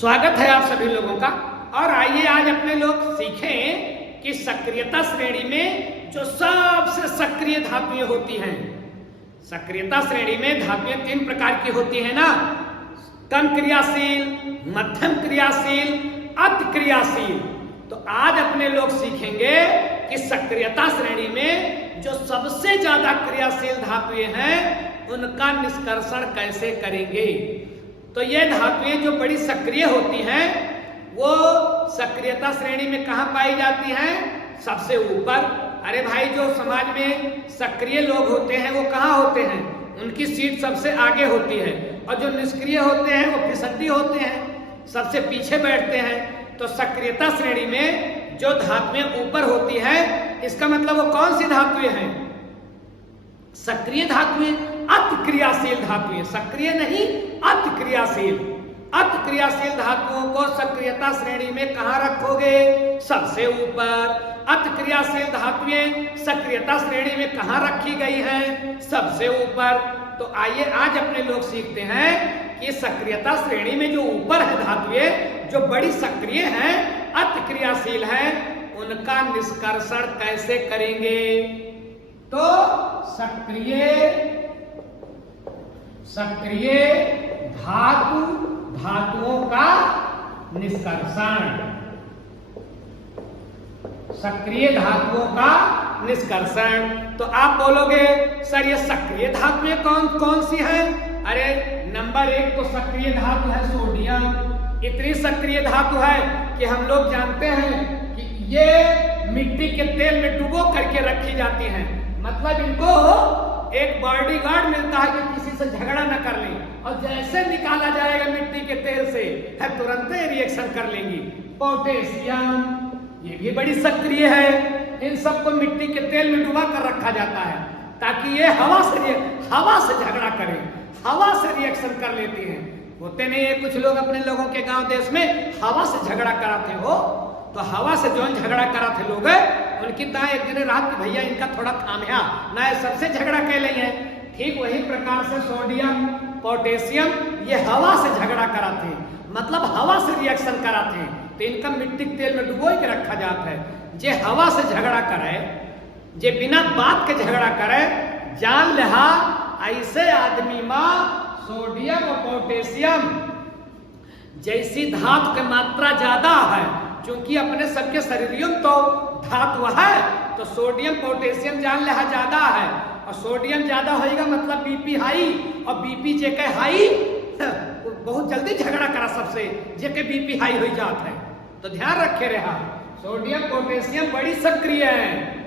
स्वागत है आप सभी लोगों का। और आइए आज अपने लोग सीखें कि सक्रियता श्रेणी में जो सबसे सक्रिय धातुएं होती हैं। सक्रियता श्रेणी में धातुएं 3 प्रकार की होती हैं ना, कम क्रियाशील, मध्यम क्रियाशील, अति क्रियाशील। तो आज अपने लोग सीखेंगे कि सक्रियता श्रेणी में जो सबसे ज्यादा क्रियाशील धातुएं हैं उनका निष्कर्षण कैसे करेंगे। तो ये धातुएं जो बड़ी सक्रिय होती हैं वो सक्रियता श्रेणी में कहां पाई जाती हैं? सबसे ऊपर। अरे भाई, जो समाज में सक्रिय लोग होते हैं वो कहां होते हैं? उनकी सीट सबसे आगे होती है, और जो निष्क्रिय होते हैं वो फिसड्डी होते हैं, सबसे पीछे बैठते हैं। तो सक्रियता श्रेणी में जो धातुएं ऊपर होती है इसका मतलब वो कौन सी धातुएं हैं? सक्रिय धातुएं, अति क्रियाशील धातुएं। सक्रिय नहीं, अति क्रियाशील। अति क्रियाशील धातुओं को सक्रियता श्रेणी में कहां रखोगे? सबसे ऊपर। अति क्रियाशील धातुएं सक्रियता श्रेणी में कहां रखी गई हैं? सबसे ऊपर। तो आइए आज अपने लोग सीखते हैं कि सक्रियता श्रेणी में जो ऊपर है धातुएं, जो बड़ी सक्रिय हैं, अति क्रियाशील हैं, उनका निष्कर्षण कैसे करेंगे। तो सक्रिय धातुओं का निष्कर्षण। सक्रिय धातुओं का निष्कर्षण। तो आप बोलोगे सर ये सक्रिय धातुएं कौन कौन सी हैं? अरे नंबर 1 तो सक्रिय धातु है सोडियम। इतनी सक्रिय धातु है कि हम लोग जानते हैं कि ये मिट्टी के तेल में डुबो करके रखी जाती हैं। मतलब इनको एक बॉडीगार्ड मिलता है कि किसी से झगड़ा न कर लें, और जैसे निकाला जाएगा मिट्टी के तेल से तुरंत ही रिएक्शन कर लेंगी। पोटेशियम ये भी बड़ी सक्रिय है। इन सबको मिट्टी के तेल में डुबा कर रखा जाता है ताकि ये हवा से झगड़ा करें, हवा से रिएक्शन कर लेती हैं। होते नहीं है कुछ लोग अपने लोगों के गांव देश में हवा से झगड़ा कराते हो। तो हवा से जो झगड़ा कराते लोग उनकी ता एक दिन रात भैया इनका थोड़ा थाम्या ना सबसे झगड़ा कह लेंगे। ठीक वही प्रकार से सोडियम, पोटेशियम ये हवा से झगड़ा कराते हैं, मतलब हवा से रिएक्शन कराते हैं। तो इनका मिट्टी के तेल में डुबो के रखा जाता है। जे हवा से झगड़ा करे, जे बिना बात के झगड़ा करे, जान लहा ऐसे आदमी में सोडियम और पोटेशियम जैसी धातु की मात्रा ज्यादा है। क्योंकि अपने सबके शरीरियों तो धातु है, तो सोडियम पोटेशियम जान लहा ज्यादा है। और सोडियम ज्यादा होएगा मतलब बीपी हाई, और बीपी जेके हाई बहुत जल्दी झगड़ा करा सबसे, जेके बीपी हाई हो जाता है। तो ध्यान रखे रहा, सोडियम पोटेशियम बड़ी सक्रिय है।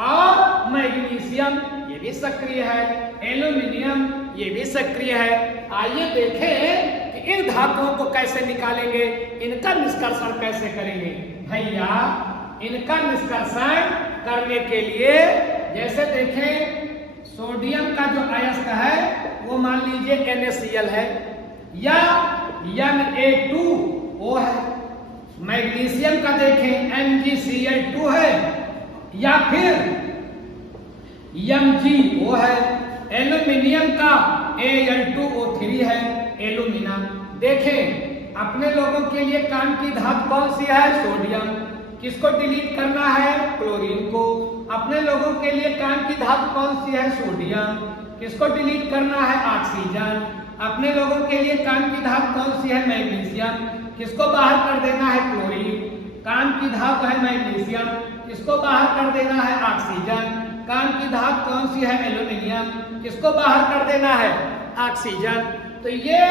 और मैग्नीशियम ये भी सक्रिय है, एल्यूमिनियम ये भी सक्रिय है। आइए देखें कि इन धातुओं को कैसे निकालेंगे, इनका निष्कर्षण कैसे करेंगे। भैया इनका निष्कर्षण करने के लिए जैसे देखें, सोडियम का जो अयस्क है वो मान लीजिए NaCl है या Na2O है। मैग्नीशियम का देखें MgCl2 है या फिर MgO है। एल्यूमिनियम का Al2O3 है, एल्यूमिना। देखें अपने लोगों के लिए काम की धातु कौन सी है? सोडियम। किसको डिलीट करना है? क्लोरीन को। अपने लोगों के लिए काम की धातु कौन सी है? सोडियम। किसको डिलीट करना है? ऑक्सीजन। अपने लोगों के लिए काम की धातु कौन सी है? मैग्नीशियम। किसको बाहर कर देना है? क्लोरीन। काम की धातु है मैग्नीशियम, किसको बाहर कर देना है? ऑक्सीजन। काम की धातु कौन सी है? एल्यूमिनियम। किसको बाहर कर देना है? ऑक्सीजन। तो ये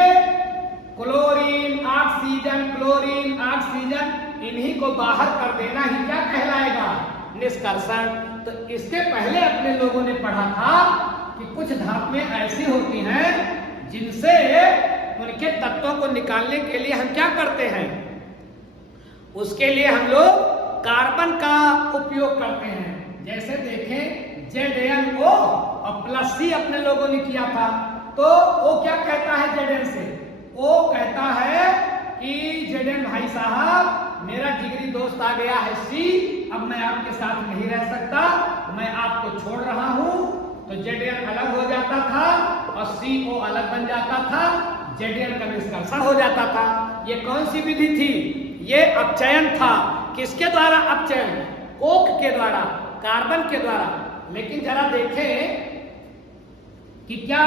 क्लोरीन, ऑक्सीजन, क्लोरीन, ऑक्सीजन, इन्हीं को बाहर कर देना ही क्या कहलाएगा? निष्कर्षण। तो इसके पहले अपने लोगों ने पढ़ा था कि कुछ धातुएं ऐसी होती हैं जिनसे उनके तत्वों को निकालने के लिए हम क्या करते हैं? उसके लिए हम लोग कार्बन का उपयोग करते हैं। जैसे देखें ZnO और +C अपने लोगों ने किया था। तो वो क्या कहता है Zn से? वो कहता है कि Zn भाई साहब मेरा जिगरी दोस्त आ गया है C, अब मैं आपके साथ नहीं रह सकता, मैं आपको छोड़ रहा हूं। तो Zn अलग हो जाता था और CO अलग बन जाता था, Zn का निष्कर्षण हो जाता था। ये कौन सी विधि थी? ये अपचयन था। किसके द्वारा अपचयन? कोक के द्वारा, कार्बन के द्वारा। लेकिन जरा देखें कि क्या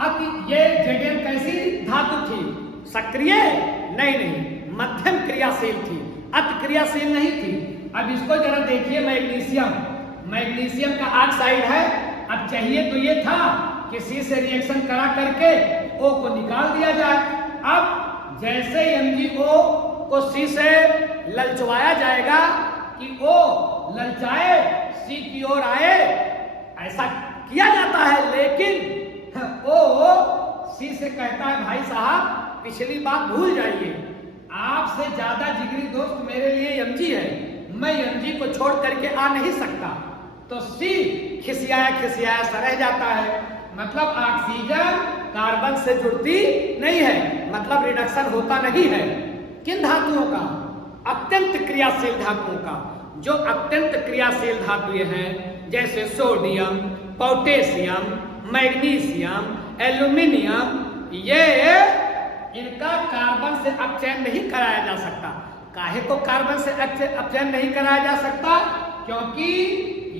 अब ये Zn कैसी धातु थी? सक्रिय? नहीं, मध्यम क्रियाशील थी, अति क्रियाशील नहीं थी। अब इसको जरा देखिए, मैग्नीशियम का ऑक्साइड है। अब चाहिए तो ये था कि C से रिएक्शन करा करके O को निकाल दिया जाए। अब जैसे MgO को C से ललचवाया जाएगा कि O ललचाए, C की ओर आए, ऐसा किया जाता है। लेकिन O C से कहता है भाई साहब पिछली बात भूल जाइए, आपसे ज्यादा जिगरी दोस्त मेरे लिए Mg है, मैं Mg को छोड़ करके आ नहीं सकता। तो C खिसियाया सा रह जाता है। मतलब ऑक्सीजन कार्बन से जुड़ती नहीं है, मतलब रिडक्शन होता नहीं है। किन धातुओं का? अत्यंत क्रियाशील धातुओं का। जो अत्यंत क्रियाशील धातुएं हैं जैसे सोडियम, पोटेशियम, मैग्नीशियम, एल्यूमिनियम, ये इनका कार्बन से अपचयन नहीं कराया जा सकता। काहे को कार्बन से अपचयन नहीं कराया जा सकता? क्योंकि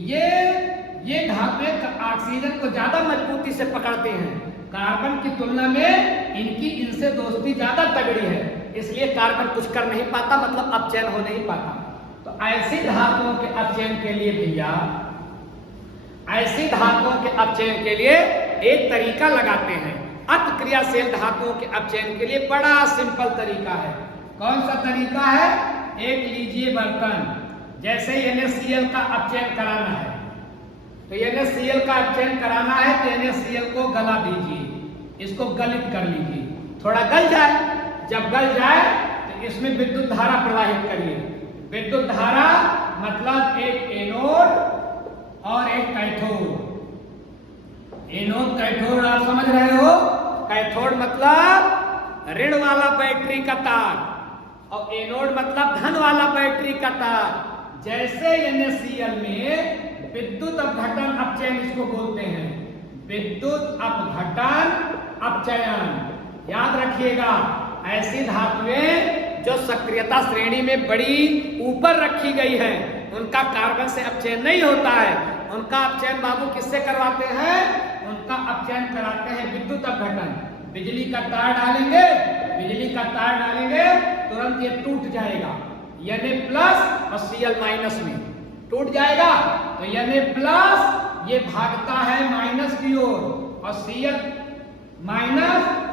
ये धातुएं ऑक्सीजन को ज्यादा मजबूती से पकड़ते हैं। कार्बन की तुलना में इनसे दोस्ती ज्यादा तगड़ी है, इसलिए कार्बन कुछ कर नहीं पाता, मतलब अपचयन हो नहीं पाता। तो ऐसी धातुओं के अपचयन के लिए भैया, ऐसी धातुओं के अपचयन के लिए एक तरीका लगाते हैं। अति क्रियाशील धातुओं के अपचयन के लिए बड़ा सिंपल तरीका है। कौन सा तरीका है? एक लीजिए बर्तन, जैसे NaCl का अपचयन कराना है, तो NaCl का अपचयन कराना है तो NaCl को गला दीजिए, इसको गलित कर लीजिए, थोड़ा गल जाए। जब गल जाए तो इसमें विद्युत धारा प्रवाहित करिए। विद्युत धारा मतलब एक एनोड और एक कैथोड। एनोड कैथोड आप समझ रहे हो? कैथोड मतलब ऋण वाला बैटरी का तार और एनोड मतलब धन वाला बैटरी का तार। जैसे NaCl में विद्युत अपघटन अपचयन इसको बोलते हैं, विद्युत अपघटन अपचयन। याद रखिएगा, ऐसी धातुएं जो सक्रियता श्रेणी में बड़ी ऊपर रखी गई है उनका कार्बन से अपचयन नहीं होता है। उनका अपचयन बाबू किससे करवाते हैं? उनका अपचयन कराते हैं विद्युत अपघटन। बिजली का तार डालेंगे, तुरंत ये टूट जाएगा, Na+ और Cl- में टूट जाएगा। तो Na+ ये भागता है माइनस की ओर और Cl-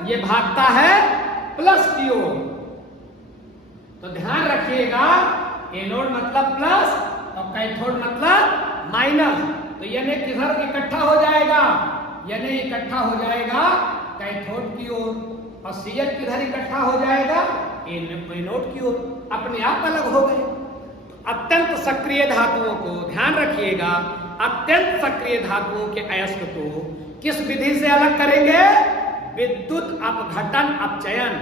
ये भागता है प्लस की ओर। तो ध्यान रखिएगा, एनोड मतलब प्लस और कैथोड मतलब माइनस। तो Na किधर इकट्ठा हो जाएगा? Na इकट्ठा हो जाएगा कैथोड की ओर और Cl किधर इकट्ठा हो जाएगा? एनोड की ओर। अपने आप अलग हो गए। अत्यंत सक्रिय धातुओं को ध्यान रखिएगा, अत्यंत सक्रिय धातुओं के अयस्क को किस विधि से अलग करेंगे? विद्युत अपघटन अपचयन।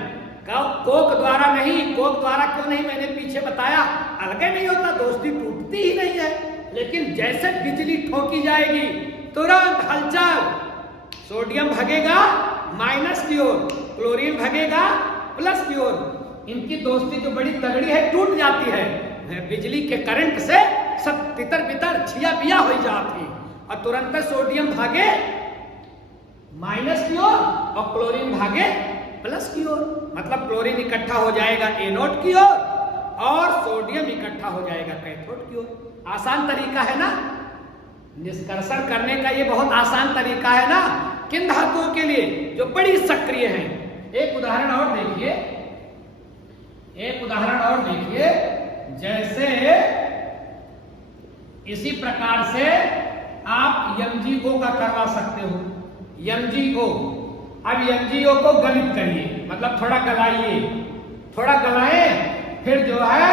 कोक द्वारा नहीं। कोक द्वारा क्यों नहीं? मैंने पीछे बताया, अलग नहीं होता, दोस्ती टूटती ही नहीं है। लेकिन जैसे बिजली ठोकी जाएगी तुरंत हलचल, सोडियम भगेगा माइनस की ओर, क्लोरीन भगेगा प्लस की ओर। इनकी दोस्ती जो बड़ी तगड़ी है टूट जाती है। बिजली के करंट से सब तितर बितर छिया पिया हो जाती और तुरंत सोडियम भागे माइनस की ओर और क्लोरीन भागे प्लस की ओर। मतलब क्लोरीन इकट्ठा हो जाएगा एनोड की ओर और सोडियम इकट्ठा हो जाएगा कैथोड की ओर। आसान तरीका है ना? निष्कर्षण करने का ये बहुत आसान तरीका है ना? किन धातुओं के लिए? जो बड़ी सक्रिय हैं। एक उदाहरण और देखिए, जैसे इसी प्रकार से आप MgO का करवा सकते हो। MgO, अब MgO को गलित करिए, मतलब थोड़ा गलाइए, थोड़ा गलाए, फिर जो है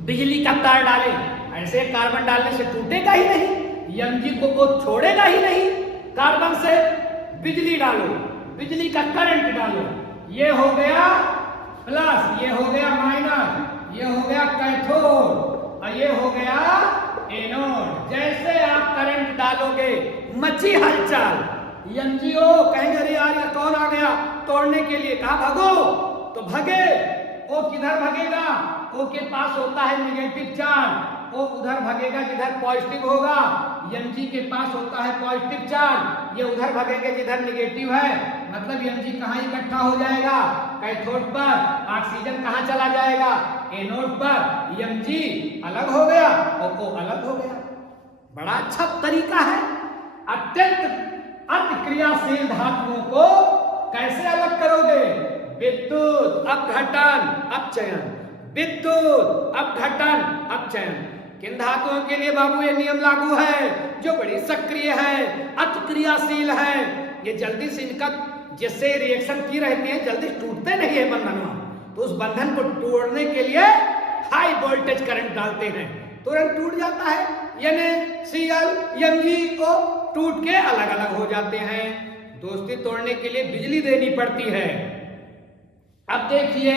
बिजली का तार डालें। ऐसे कार्बन डालने से टूटेगा ही नहीं, MgO को छोड़ेगा ही नहीं। कार्बन से बिजली डालो, बिजली का करंट डालो, ये हो गया प्लस, ये हो गया माइनस, ये हो गया कैथोड और ये हो गया एनोड। जैसे आप करंट डालोगे मची हलचल, MgO कहेंगे अरे यार ये कौन आ गया तोड़ने के लिए, कहा भागो। तो भगे, O किधर भगेगा, O के पास होता है नेगेटिव चार्ज, O उधर भगेगा जिधर पॉजिटिव होगा, Mg के पास होता है पॉजिटिव चार्ज, ये उधर भगेंगे जिधर नेगेटिव है, मतलब Mg कहाँ इकट्ठा हो जाएगा, कैथोड पर, ऑक्सीजन कहाँ चला जाएगा, एनोड पर, Mg अलग हो गया और O अलग हो गया। बड़ा अच्छा तरीका है। अत्यंत अतिक्रियाशील धातुओं को कैसे अलग करोगे, विद्युत अपघटन अपचयन, विद्युत अपघटन अपचयन। किन धातुओं के लिए बाबू ये नियम लागू है, जो बड़ी सक्रिय है, अतिक्रियाशील है, ये जल्दी से इनका जिससे रिएक्शन की रहती है जल्दी टूटते नहीं है बंधन, तो उस बंधन को तोड़ने के लिए हाई वोल्टेज करंट डालते हैं, तुरंत टूट जाता है, यानी Cl Mg को टूट के अलग अलग हो जाते हैं। दोस्ती तोड़ने के लिए बिजली देनी पड़ती है। अब देखिए,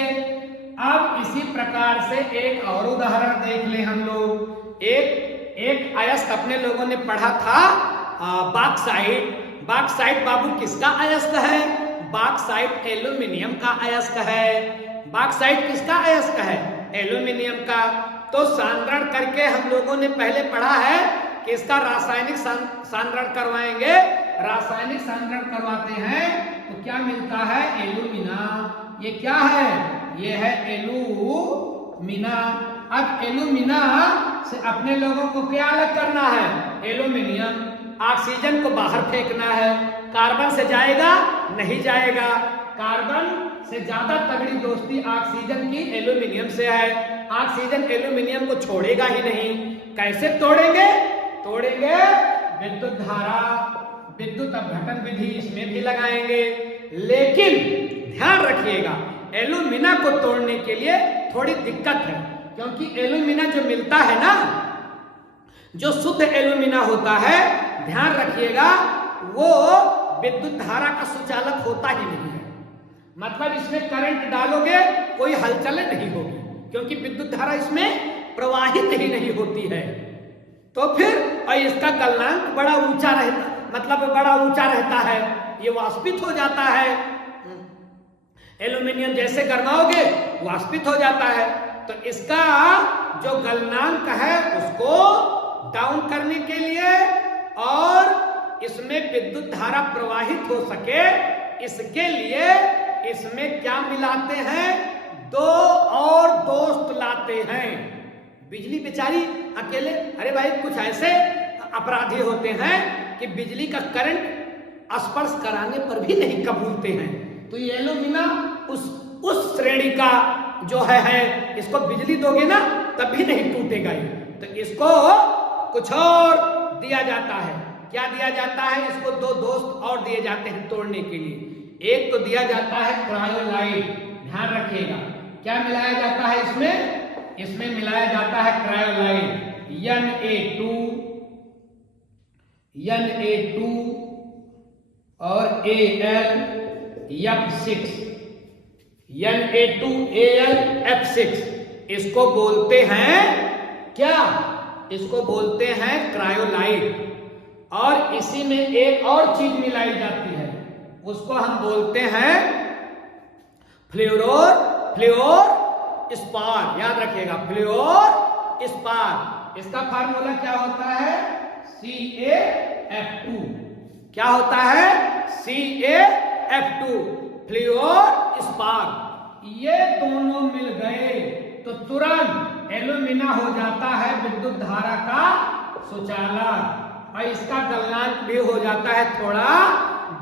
अब इसी प्रकार से एक और उदाहरण देख ले हम लोग। एक अयस्क अपने लोगों ने पढ़ा था बॉक्साइट। बॉक्साइट बाबू किसका अयस्क है, बॉक्साइट एल्यूमिनियम का अयस्क है। बॉक्साइट किसका अयस्क है, एल्यूमिनियम का। तो सांद्रण करके हम लोगों ने पहले पढ़ा है कि इसका रासायनिक सांद्रण करवाएंगे, रासायनिक सांद्रण करवाते हैं तो क्या मिलता है, एल्यूमिना। ये क्या है, ये है एल्यूमिना। अब एल्यूमिना से अपने लोगों को क्या अलग करना है, एल्यूमिनियम। ऑक्सीजन को बाहर फेंकना है, कार्बन से जाएगा नहीं जाएगा, कार्बन से ज्यादा तगड़ी दोस्ती ऑक्सीजन की एल्यूमिनियम से है। ऑक्सीजन एल्यूमिनियम को छोड़ेगा ही नहीं। कैसे तोड़ेंगे, तोड़ेंगे विद्युत धारा, विद्युत अपघटन विधि इसमें भी लगाएंगे। लेकिन ध्यान रखिएगा, एल्यूमिना को तोड़ने के लिए थोड़ी दिक्कत है, क्योंकि एल्यूमिना जो मिलता है ना, जो शुद्ध एल्यूमिना होता है, ध्यान रखिएगा, वो विद्युत धारा का सुचालक होता ही नहीं है। मतलब इसमें करंट डालोगे कोई हलचल नहीं होगी, क्योंकि विद्युत धारा इसमें प्रवाहित ही नहीं होती है। तो फिर और इसका गलनांक बड़ा ऊंचा रहता, मतलब बड़ा ऊंचा रहता है, ये वाष्पित हो जाता है। एल्यूमिनियम जैसे गरमाओगे वाष्पित हो जाता है। तो इसका जो गलनांक है उसको डाउन करने के लिए और इसमें विद्युत धारा प्रवाहित हो सके, इसके लिए इसमें क्या मिलाते हैं, दो और दोस्त लाते हैं। बिजली बेचारी अकेले, अरे भाई कुछ ऐसे अपराधी होते हैं कि बिजली का करंट स्पर्श कराने पर भी नहीं कबूलते हैं। तो ये एल्यूमिना उस श्रेणी का जो है, इसको बिजली दोगे ना तब भी नहीं टूटेगा ये। तो इसको कुछ और दिया जाता है। क्या दिया जाता है, इसको दो दोस्त और दिए जाते हैं तोड़ने के लिए। एक तो दिया जाता है क्रायोलाइट, ध्यान रखिएगा। क्या मिलाया जाता है इसमें, इसमें मिलाया जाता है क्रायोलाइट, Na2 और Al Na2Al इसको बोलते हैं क्या, इसको बोलते हैं क्रायोलाइट। और इसी में एक और चीज मिलाई जाती है, उसको हम बोलते हैं फ्लोर स्पार। याद रखिएगा, फ्लोर स्पार। इसका फार्मूला क्या होता है, CaF2। क्या होता है, CaF2, फ्लोर स्पार। ये दोनों मिल गए तो तुरंत एल्यूमिना हो जाता है विद्युत धारा का सुचालक, और इसका गलनांक भी हो जाता है थोड़ा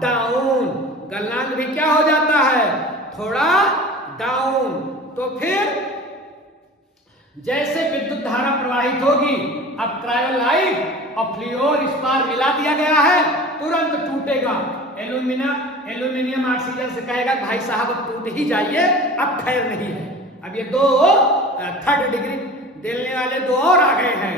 डाउन। गलनांक भी क्या हो जाता है, थोड़ा डाउन। तो फिर जैसे विद्युत धारा प्रवाहित होगी, अब क्रायोलाइट और फ्लोर स्पार मिला दिया गया है, तुरंत टूटेगा। एल्यूमिनियम ऑक्सीजन से कहेगा भाई साहब अब टूट ही जाइए, अब खैर नहीं है। अब ये दो थर्ड डिग्री देने वाले दो और आ गए हैं,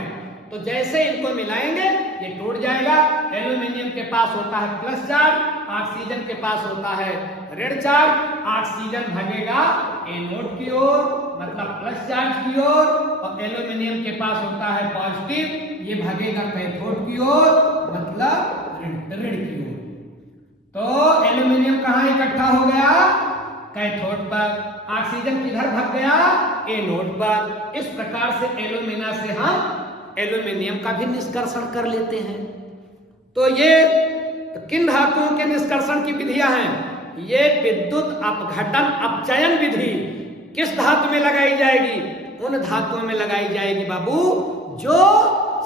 तो जैसे इनको मिलाएंगे ये टूट जाएगा। एल्यूमिनियम के पास होता है प्लस चार्ज, ऑक्सीजन के पास होता है ऋण चार्ज। ऑक्सीजन भागेगा एनोड की ओर, मतलब प्लस चार्ज की ओर, और एल्यूमिनियम के पास होता है पॉजिटिव, ये भागेगा कैथोड की ओर, मतलब ऋण की ओर। तो एल्यूमिनियम कहाँ इकट्ठा हो गया, कैथोड पर। ऑक्सीजन किधर भाग गया? एनोड पर। इस प्रकार से एल्यूमिना से हम एल्यूमिनियम का भी निष्कर्षण कर लेते हैं। तो ये किन धातुओं के निष्कर्षण की विधियां हैं? ये विद्युत अपघटन अपचयन विधि किस धातु में लगाई जाएगी? उन धातुओं में लगाई जाएगी बाबू जो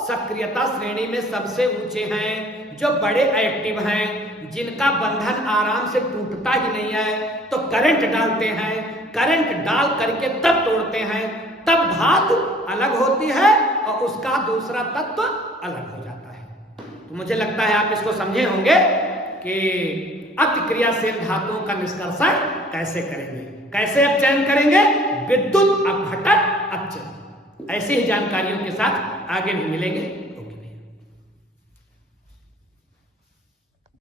सक्रियता श्रेणी में सबसे ऊंचे हैं, जो बड़े एक्टिव हैं, जिनका बंधन आराम से टूटता ही नहीं है। तो करंट डालते हैं, करंट डाल करके तब तोड़ते हैं, तब धातु अलग होती है और उसका दूसरा तत्व अलग हो जाता है। तो मुझे लगता है आप इसको समझे होंगे कि अतिक्रियाशील धातुओं का निष्कर्षण कैसे करेंगे, कैसे अपचयन करेंगे? विद्युत अपघटन अपचयन। ऐसी ही जानकारियों के साथ आगे भी मिलेंगे।